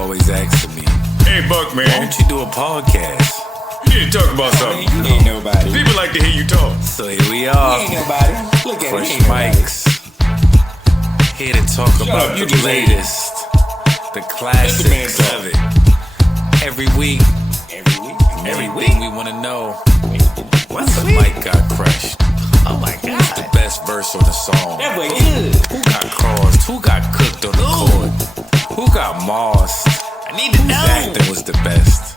always asking me, hey, Buck, man. why don't you do a podcast? You need to talk about something. You ain't nobody. People like to hear you talk. So here we are, You ain't nobody. Look at Fresh it. Mics, here to talk about you the just latest, the man classics talk. of it. Every week, everything we want to know. What's the mic got crushed? Oh my Who's God. the best verse on the song? That way good. Who got crossed? Who got cooked on the court? Who got mossed? I need to Whose know. acting was the best?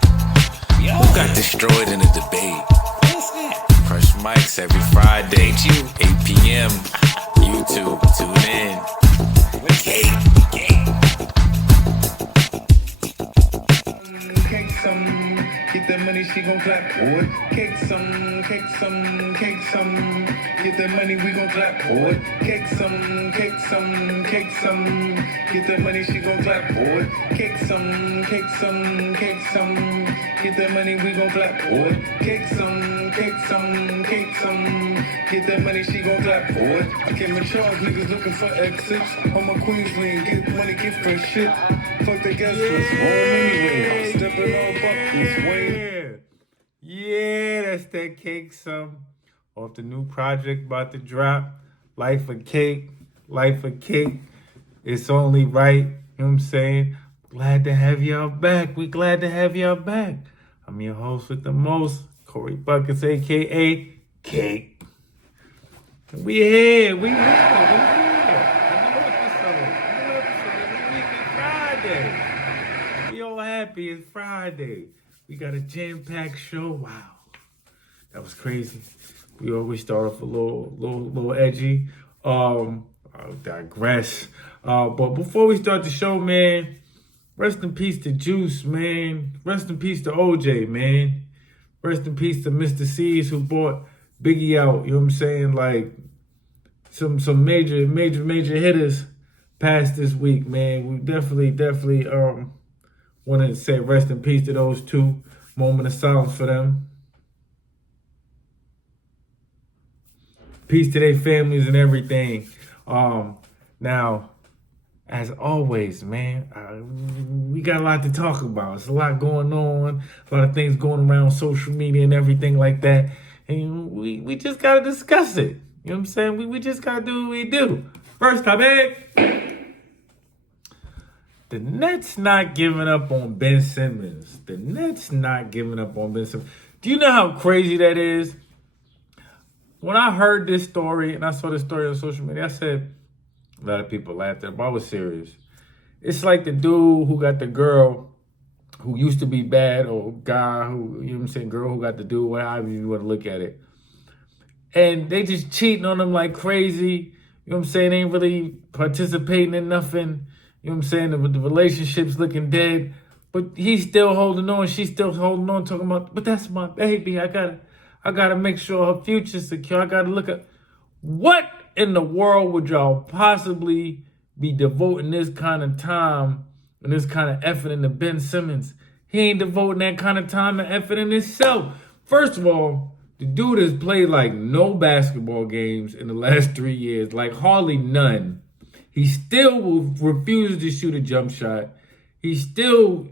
Yo, Who got destroyed in a debate? what's that? Fresh Mics every Friday, 8 p.m. YouTube, tune in. Cake. Cake some, get that money, she gon' clap for it. Cake some, cake some, cake some, get that money, we gon' clap for it. Cake some, cake some, cake some, get that money, she gon' clap for it. Cake some, cake some, cake some, get that money, we gon' clap for it. Cake some, cake some, cake some, get that money, she gon' clap for it. I came in charge, niggas looking for exits. On my Queens ring, get money, get fresh shit. Fuck the guest list, home anyway. I'm stepping on buckets, way. Yeah, that's that Cake Some off the new project about to drop. Life of Cake, Life of Cake. It's only right. You know what I'm saying? Glad to have y'all back. We glad to have y'all back. I'm your host with the most, Korey Buckets, aka Cake. We here. We here. Another episode. Every week is Friday. We all happy it's Friday. We got a jam-packed show. Wow. That was crazy. We always start off a little edgy. I'll digress. But before we start the show, man, rest in peace to Juice, man. Rest in peace to OJ, man. Rest in peace to Mr. C's who bought Biggie out. You know what I'm saying? Like some major hitters passed this week, man. We definitely want to say rest in peace to those two. Moment of silence for them. Peace to their families and everything. Now, as always, man, we got a lot to talk about. There's a lot going on, a lot of things going around social media and everything like that. And we just got to discuss it. You know what I'm saying? We just got to do what we do. First topic. The Nets not giving up on Ben Simmons. The Nets not giving up on Ben Simmons. Do you know how crazy that is? When I heard this story and I saw this story on social media, I said, a lot of people laughed at it, but I was serious. It's like the dude who got the girl who used to be bad, or guy who, you know what I'm saying, girl who got the dude, however you want to look at it. And they just cheating on him like crazy. You know what I'm saying? They ain't really participating in nothing. You know what I'm saying? The relationship's looking dead. But he's still holding on. She's still holding on, talking about, but that's my baby. I gotta make sure her future's secure. I gotta look at what in the world would y'all possibly be devoting this kind of time and this kind of effort into Ben Simmons? He ain't devoting that kind of time and effort in himself. First of all, the dude has played like no basketball games in the last 3 years, like hardly none. He still will refuse to shoot a jump shot. He's still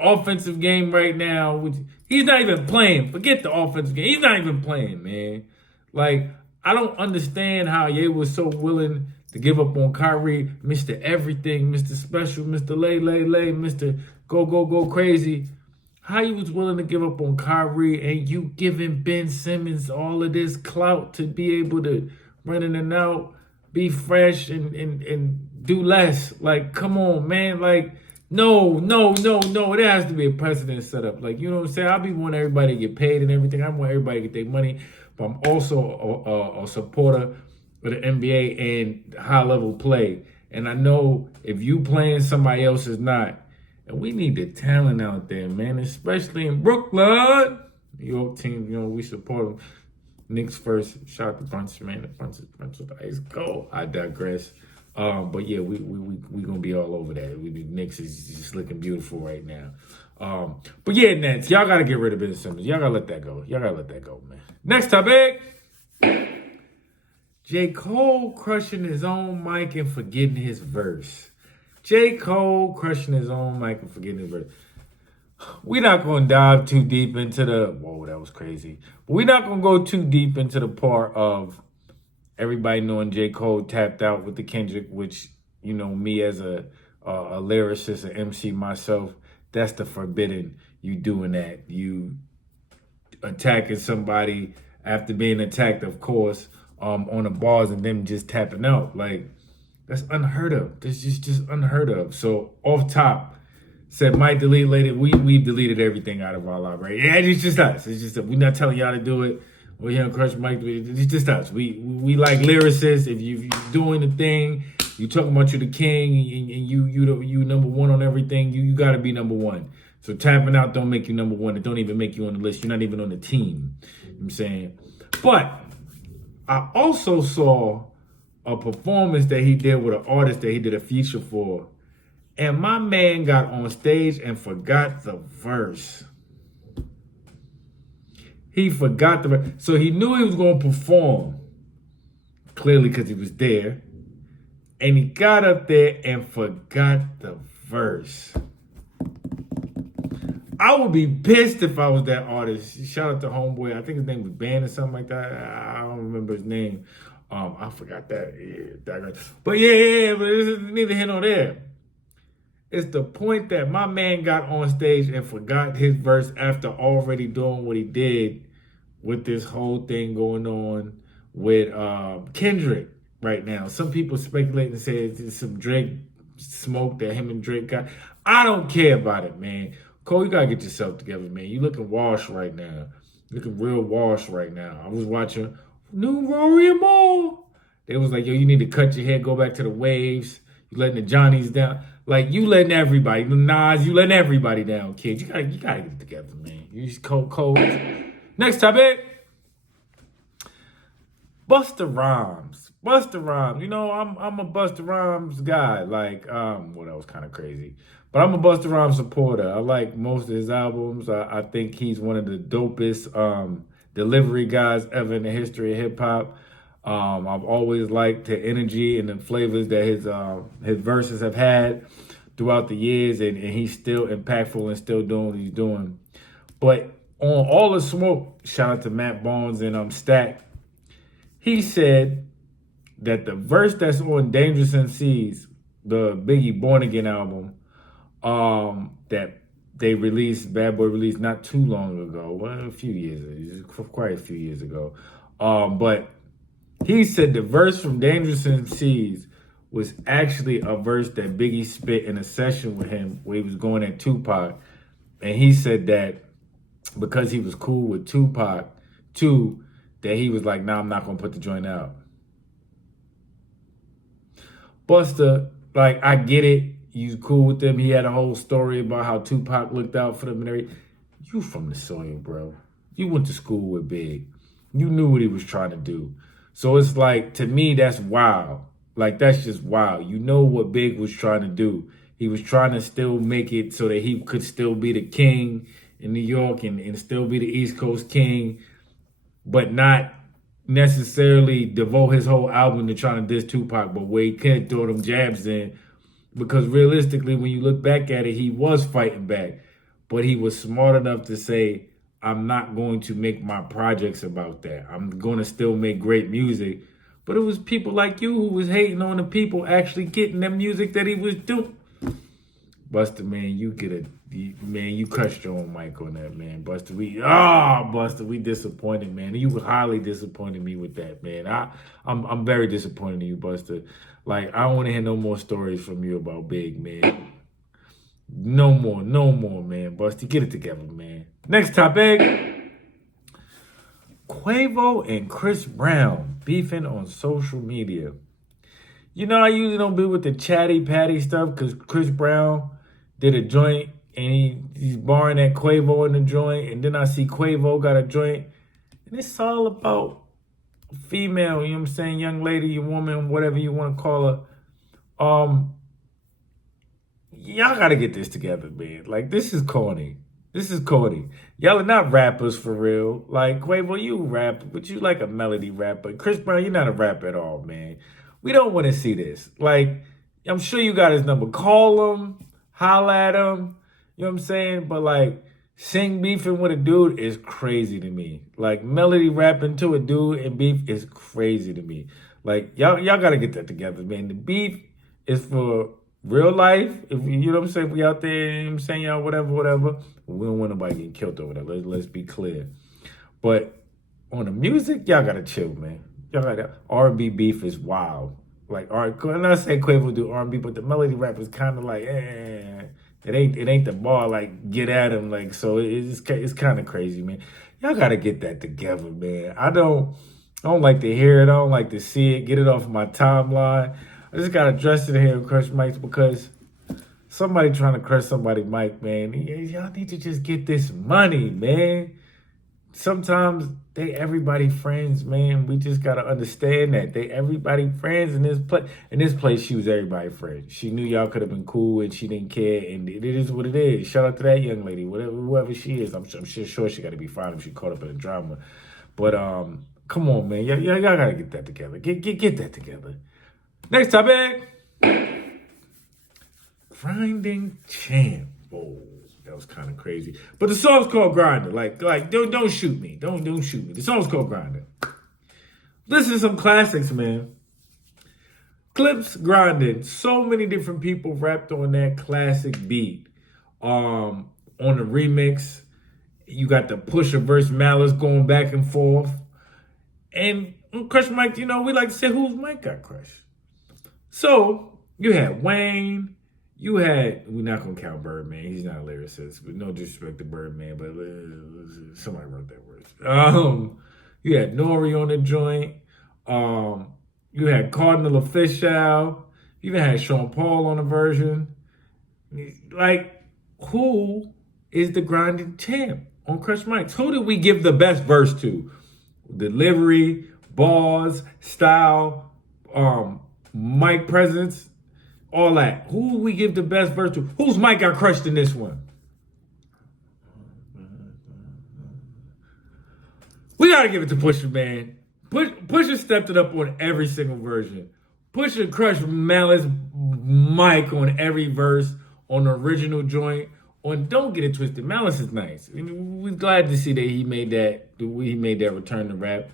offensive game right now, which he's not even playing. Forget the offensive game. He's not even playing, man. Like, I don't understand how Ye was so willing to give up on Kyrie, Mr. Everything, Mr. Special, Mr. Lay, Mr. Go crazy. How you was willing to give up on Kyrie and you giving Ben Simmons all of this clout to be able to run in and out, be fresh and do less. Like, come on, man. Like, no. There has to be a precedent set up. Like, you know what I'm saying? I be wanting everybody to get paid and everything. I want everybody to get their money. But I'm also a supporter of the NBA and high-level play. And I know if you playing, somebody else is not. And we need the talent out there, man, especially in Brooklyn. New York team, you know, we support them. Knicks first. Shout out to Bunch, man. The Bunch with the ice cold. I digress. But yeah, we gonna be all over that. The Knicks is just looking beautiful right now. But yeah, Nets, y'all gotta get rid of Ben Simmons. Y'all gotta let that go. Man. Next topic. J. Cole crushing his own mic and forgetting his verse. J. Cole crushing his own mic and forgetting his verse. We're not going to dive too deep into whoa, that was crazy. But we're not going to go too deep into the part of everybody knowing J. Cole tapped out with the Kendrick, which, you know, me as a lyricist, an MC myself, that's the forbidden. You doing that. You attacking somebody after being attacked, of course, on the bars and them just tapping out. Like, that's unheard of. That's just unheard of. So, off top, said might delete later. We've deleted everything out of our library. Yeah, it's just us. It's just we're not telling y'all to do it. We're here on Crush Mike. It's just us. We like lyricists. If you're doing the thing, you talking about you the king and you number one on everything. You got to be number one. So tapping out don't make you number one. It don't even make you on the list. You're not even on the team. You know what I'm saying? But I also saw a performance that he did with an artist that he did a feature for. And my man got on stage and forgot the verse. He forgot the verse. So he knew he was going to perform. Clearly because he was there. And he got up there and forgot the verse. I would be pissed if I was that artist. Shout out to homeboy. I think his name was Ben or something like that. I don't remember his name. I forgot that. Yeah, but yeah, but it's neither here nor there. It's the point that my man got on stage and forgot his verse after already doing what he did with this whole thing going on with Kendrick right now. Some people speculate and say it's some Drake smoke that him and Drake got. I don't care about it, man. Cole, you gotta get yourself together, man. You looking washed right now. Looking real washed right now. I was watching New Rory and Mo. They was like, yo, you need to cut your hair, go back to the waves. You letting the Johnnies down. Like, you letting everybody, the Nas, you letting everybody down, kid. You gotta get it together, man. You just cold. Next topic. Busta Rhymes. You know, I'm a Busta Rhymes guy. Like, well, that was kind of crazy. But I'm a Busta Rhymes supporter. I like most of his albums. I think he's one of the dopest delivery guys ever in the history of hip hop. I've always liked the energy and the flavors that his verses have had throughout the years, and he's still impactful and still doing what he's doing. But on All the Smoke, shout out to Matt Barnes and Stack, he said that the verse that's on Dangerous MCs, the Biggie Born Again album, that they released, Bad Boy released not too long ago, well, quite a few years ago. But he said the verse from Dangerous MCs was actually a verse that Biggie spit in a session with him where he was going at Tupac. And he said that because he was cool with Tupac, too, that he was like, nah, I'm not going to put the joint out. Busta, like, I get it. You cool with them. He had a whole story about how Tupac looked out for them and everything. You from the soil, bro. You went to school with Big. You knew what he was trying to do. So it's like, to me, that's wild. Like, that's just wild. You know what Big was trying to do. He was trying to still make it so that he could still be the king in New York and still be the East Coast king, but not necessarily devote his whole album to trying to diss Tupac, but where he couldn't throw them jabs in. Because realistically, when you look back at it, he was fighting back. But he was smart enough to say, I'm not going to make my projects about that. I'm going to still make great music. But it was people like you who was hating on the people actually getting the music that he was doing. Busta, man, you crushed your own mic on that, man. Busta, we disappointed, man. You highly disappointed me with that, man. I'm very disappointed in you, Busta. Like, I don't want to hear no more stories from you about Big, man. No more, man. Busta, get it together, man. Next topic. Quavo and Chris Brown beefing on social media. You know, I usually don't be with the chatty patty stuff because Chris Brown did a joint and he's barring at Quavo in the joint. And then I see Quavo got a joint. And it's all about female, you know what I'm saying, young lady, woman, whatever you want to call her. Y'all got to get this together, man. Like, this is corny. Y'all are not rappers for real. Like, Quavo, you rap, but you like a melody rapper. Chris Brown, you're not a rapper at all, man. We don't want to see this. Like, I'm sure you got his number. Call him, holla at him. You know what I'm saying? But like, sing beefing with a dude is crazy to me. Like, melody rapping to a dude and beef is crazy to me. Like, y'all gotta get that together, man. The beef is for real life. If you know what I'm saying, if we out there, you know what I'm saying, y'all, whatever. We don't want nobody getting killed over that. Let's be clear. But on the music, y'all gotta chill, man. Y'all gotta, R&B beef is wild. Like, I'm not saying Quavo do R&B, but the melody rap is kind of like, it ain't the bar, like, get at him, like, so it's kind of crazy, man. Y'all gotta get that together, man. I don't like to hear it. I don't like to see it. Get it off my timeline. I just gotta dress it here and crush mics because somebody trying to crush somebody mic, man. Y'all need to just get this money, man. Sometimes they everybody friends, man. We just gotta understand that they everybody friends in this place. In this place, she was everybody friend. She knew y'all could have been cool, and she didn't care. And it is what it is. Shout out to that young lady, whoever she is. I'm sure she got to be fine if she caught up in the drama. But come on, man. Y'all gotta get that together. Get that together. Next topic. Grinding Champ. Oh, that was kind of crazy. But the song's called Grinder. Like don't shoot me. Don't shoot me. The song's called Grinder. Listen to some classics, man. Clipse grinding. So many different people rapped on that classic beat. On the remix, you got the Pusha versus Malice going back and forth. And Crush Mike, you know, we like to say whose mic got crushed. So you had Wayne. We're not going to count Birdman. He's not a lyricist, but no disrespect to Birdman, but somebody wrote that word. You had Nori on the joint. You had Cardinal Official. You even had Sean Paul on the version. Like, who is the grinding champ on Crush Mics? Who did we give the best verse to? Delivery, bars, style, mic presence, all that. Who we give the best verse to? Whose mic got crushed in this one? We gotta give it to Pusha, man. Pusha stepped it up on every single version. Pusha crushed Malice mic on every verse, on the original joint. On Don't Get It Twisted, Malice is nice. We're glad to see that he made that return to rap.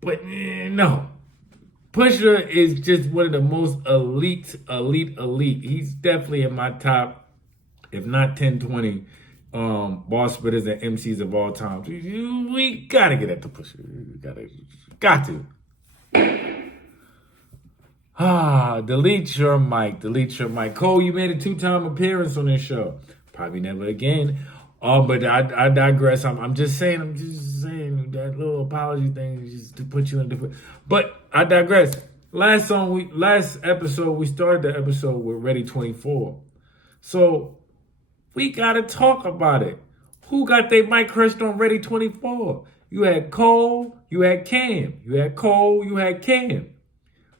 But no. Pusha is just one of the most elite. He's definitely in my top, if not 10, 20 bar spitters and MCs of all time. We gotta get at the Pusha. Got to. Delete your mic. Cole, you made a 2-time appearance on this show. Probably never again. But I digress. I'm just saying that little apology thing is just to put you in a different. But I digress. Last episode, we started the episode with Ready 24. So we gotta talk about it. Who got their mic crushed on Ready 24? You had Cole, you had Cam. You had Cole, you had Cam.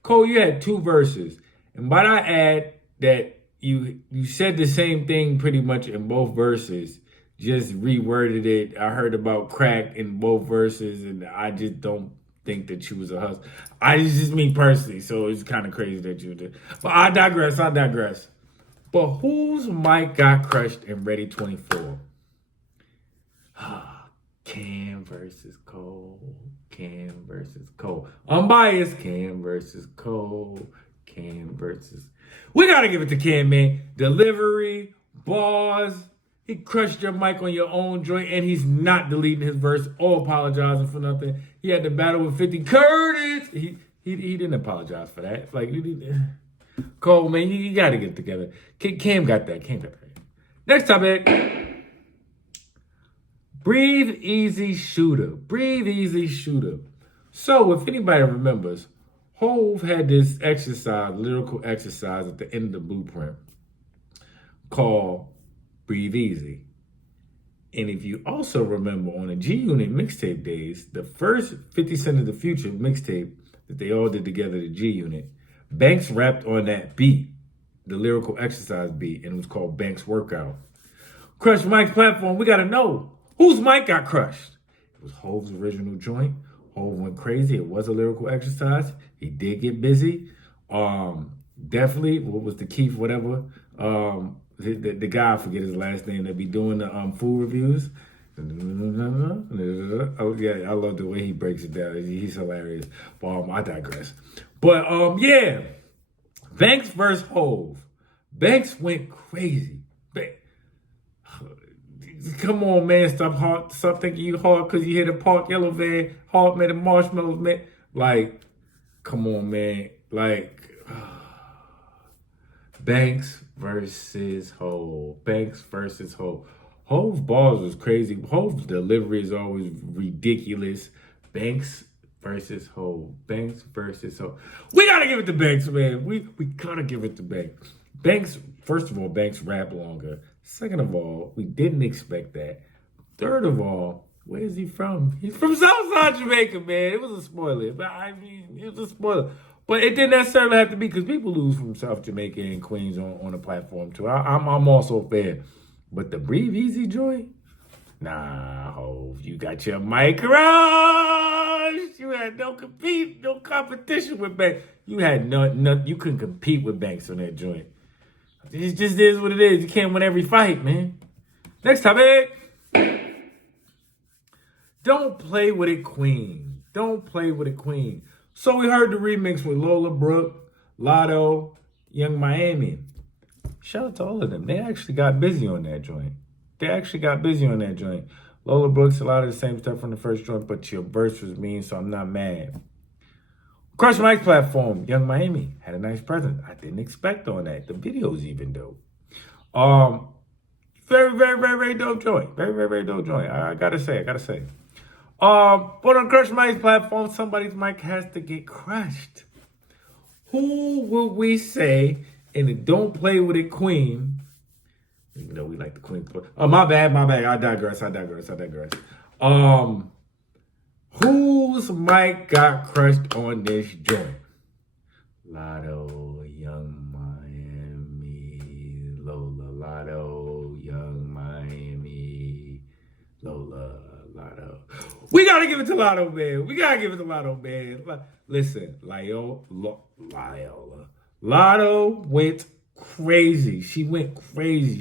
Cole, you had 2 verses. And might I add that you said the same thing pretty much in both verses. Just reworded it. I heard about crack in both verses, and I just don't think that you was a hustler. It's just me personally, so it's kind of crazy that you did. But I digress. But whose mic got crushed in Ready 24? Cam versus Cole. Unbiased. Cam versus Cole. We got to give it to Cam, man. Delivery, bars. He crushed your mic on your own joint, and he's not deleting his verse or apologizing for nothing. He had to battle with 50 Curtis. He didn't apologize for that. Like, Cole, man, you got to get together. Cam got that. Next topic. Breathe Easy Shooter. So, if anybody remembers, Hove had this lyrical exercise at the end of the blueprint called Breathe Easy. And if you also remember on the G-Unit mixtape days, the first 50 Cent of the Future mixtape that they all did together, the G-Unit, Banks rapped on that beat, the lyrical exercise beat, and it was called Banks Workout. Crush Mike's platform, we gotta know, whose mic got crushed? It was Hove's original joint. Hove went crazy. It was a lyrical exercise. He did get busy. definitely. What was the Keith, whatever? The guy, I forget his last name, that be doing the food reviews. Oh yeah, I love the way he breaks it down. He's hilarious. I digress. But yeah, Banks versus Hove. Banks went crazy. Come on, man, stop thinking you hard because you hit a park yellow van. Hard made a marshmallows, man. Like, come on, man. Like, Banks versus Hove. Banks versus Hove. Hove's bars was crazy. Hove's delivery is always ridiculous. Banks versus Hove. Banks versus Hove. We gotta give it to Banks, man. We gotta give it to Banks. Banks, first of all, Banks rap longer. Second of all, we didn't expect that. Third of all, where is he from? He's from Southside Jamaica, man. It was a spoiler. But I mean, it was a spoiler. But it didn't necessarily have to be because people lose from South Jamaica and Queens on the platform too. I'm also a fan. But the Breathe Easy joint? Nah, Hove, you got your mic rush. You had no competition with Banks. You had you couldn't compete with Banks on that joint. It just is what it is. You can't win every fight, man. Next topic. Don't play with it, Queen. Don't play with it, Queen. So we heard the remix with Lola, Brooke, Latto, Young Miami. Shout out to all of them. They actually got busy on that joint. Lola Brooks, a lot of the same stuff from the first joint, but your verse was mean, so I'm not mad. Crush Mike's platform, Young Miami, had a nice presence. I didn't expect on that. The video's even dope. Very, very, very, very dope joint. Very, very, very dope joint. I gotta say. But on Crush Mike's platform, somebody's mic has to get crushed. Who would we say in the Don't Play With It Queen? Even though we like the Queen. Oh, my bad. I digress. Whose mic got crushed on this joint? Latto, Young Miami, Lola, Latto, Young Miami, Lola, Latto. We gotta give it to Latto, man. Listen, Latto went crazy. She went crazy.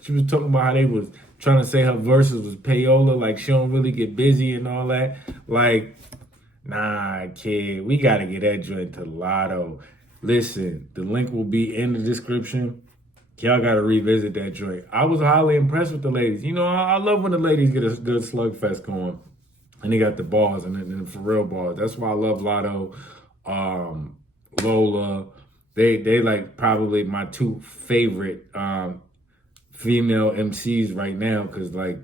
She was talking about how they was trying to say her verses was payola, like she don't really get busy and all that. Like, nah, kid, we gotta get that joint to Latto. Listen, the link will be in the description. Y'all gotta revisit that joint. I was highly impressed with the ladies. You know, I love when the ladies get a good slugfest going. And they got the bars and the for real bars. That's why I love Latto, Lola. They like probably my two favorite female MCs right now, because like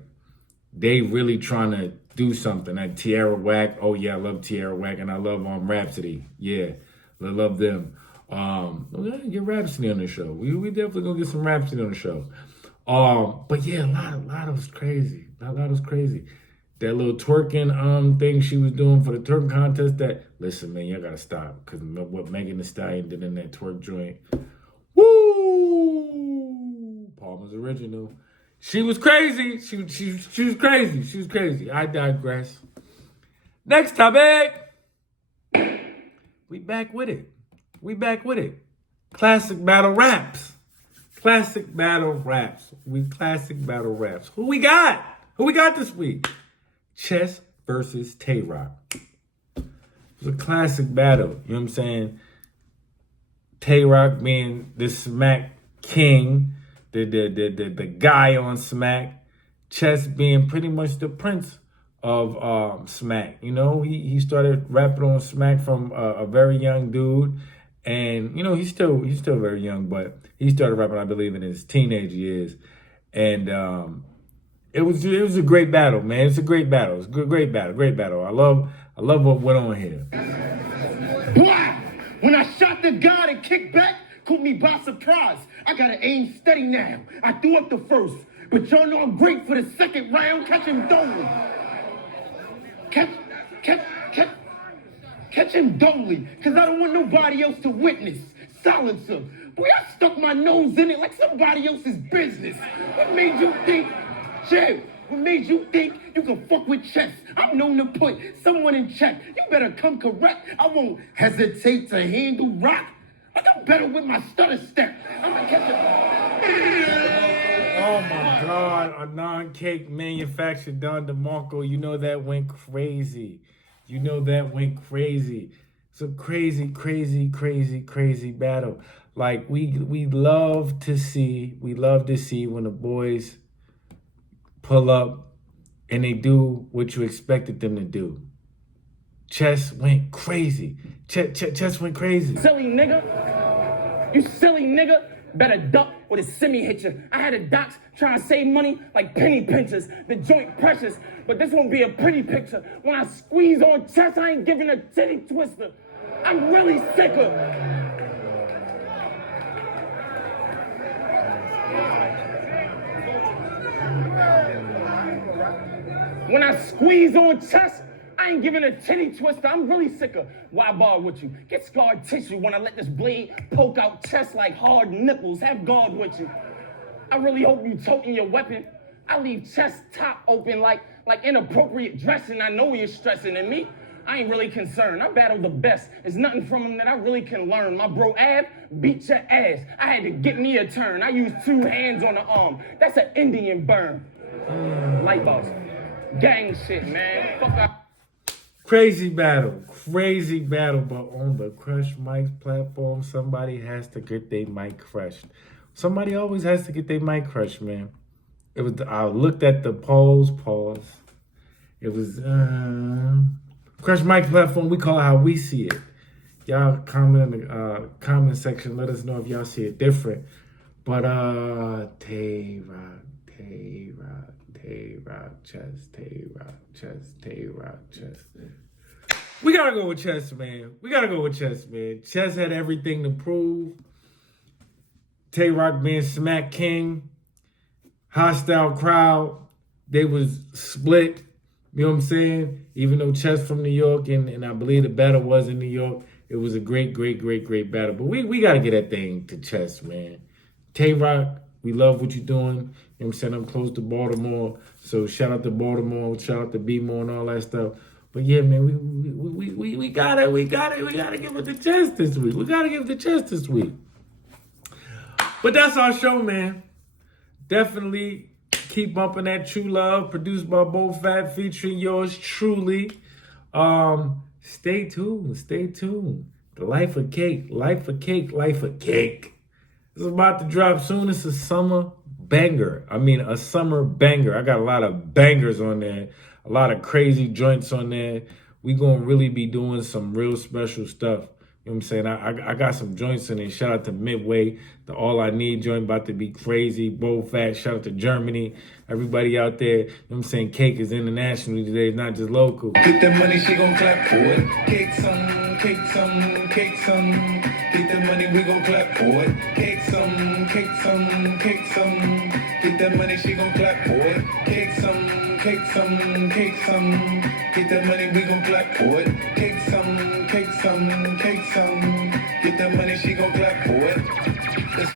they really trying to do something. Like Tay Roc, oh yeah, I love Tay Roc, and I love Rhapsody. Yeah, I love them. Get Rhapsody on the show. We definitely gonna get some Rhapsody on the show. But yeah, Latto's crazy. Latto's crazy. That little twerking thing she was doing for the twerking contest. That, listen, man, y'all gotta stop, because what Megan Thee Stallion did in that twerk joint. Woo! Palmer's original. She was crazy. She was crazy. I digress. Next topic. We back with it. Classic battle raps. Classic battle raps. Who we got this week? Chess versus Tay Roc. It was a classic battle. You know what I'm saying? Tay Roc being the Smack king, the guy on Smack. Chess being pretty much the prince of Smack. You know, he started rapping on Smack from a very young dude. And, you know, he's still very young, but he started rapping, I believe, in his teenage years. And it was a great battle, man. It's a great battle. It's a great battle. I love what went on here. Why? When I shot the guy that kicked back, caught me by surprise. I gotta aim steady now. I threw up the first, but y'all know I'm great for the second round. Catch him dumbly. Catch him dumbly, because I don't want nobody else to witness. Silence him. Boy, I stuck my nose in it like somebody else's business. What made you think, Jim? What made you think you can fuck with chess? I'm known to put someone in check. You better come correct. I won't hesitate to handle rock. Like I'm better with my stutter step. I'm gonna catch Oh my God, a non-cake manufacturer, Don DeMarco, you know that went crazy. You know that went crazy. It's a crazy, crazy, crazy, crazy battle. Like we love to see when the boys pull up and they do what you expected them to do. Chess went crazy. Chess went crazy. silly nigga. You silly nigga. Better duck or the semi hit you. I had a docs trying to save money like penny pinchers. The joint precious, but this won't be a pretty picture. When I squeeze on chest, I ain't giving a titty twister. I'm really sicker. When I squeeze on chest, I ain't giving a titty twister. I'm really sicker. Why bar with you? Get scar tissue when I let this blade poke out chest like hard nipples. Have guard with you. I really hope you toting your weapon. I leave chest top open like inappropriate dressing. I know you're stressing. And me, I ain't really concerned. I battle the best. There's nothing from him that I really can learn. My bro Ab beat your ass. I had to get me a turn. I used 2 hands on the arm. That's an Indian burn. Light boss. Gang shit, man. Fuck out. Crazy battle, but on the Crush Mike's platform, somebody has to get their mic crushed. Somebody always has to get their mic crushed, man. It was. I looked at the pause. It was Crush Mike's platform. We call it how we see it. Y'all comment in the comment section. Let us know if y'all see it different. But Tay Roc, chess. We gotta go with chess, man. Chess had everything to prove. Tay Roc being Smack King, hostile crowd. They was split. You know what I'm saying? Even though Chess from New York and I believe the battle was in New York, it was a great battle. But we gotta get that thing to Chess, man. Tay Roc, we love what you're doing. You know what I'm saying? I'm close to Baltimore. So shout out to Baltimore, shout out to B-More and all that stuff. But yeah, man, we gotta give it to Chess this week. But that's our show, man. Definitely keep bumping that True Love, produced by Bo Fat, featuring yours truly. Stay tuned. The Life of Cake. It's about to drop soon. It's a summer banger. A summer banger. I got a lot of bangers on there. A lot of crazy joints on there. We gonna really be doing some real special stuff. You know what I'm saying? I got some joints in there. Shout out to Midway. The All I Need joint about to be crazy. Bo Fat. Shout out to Germany. Everybody out there. You know what I'm saying? Cake is international today. It's not just local. Get that money, she gon' clap for it. Cake some. Get that money, we gon' clap for it. Cake some. Get that money, she gon' clap for it. Cake some. Get that money, we gon' clap for it. Cake some.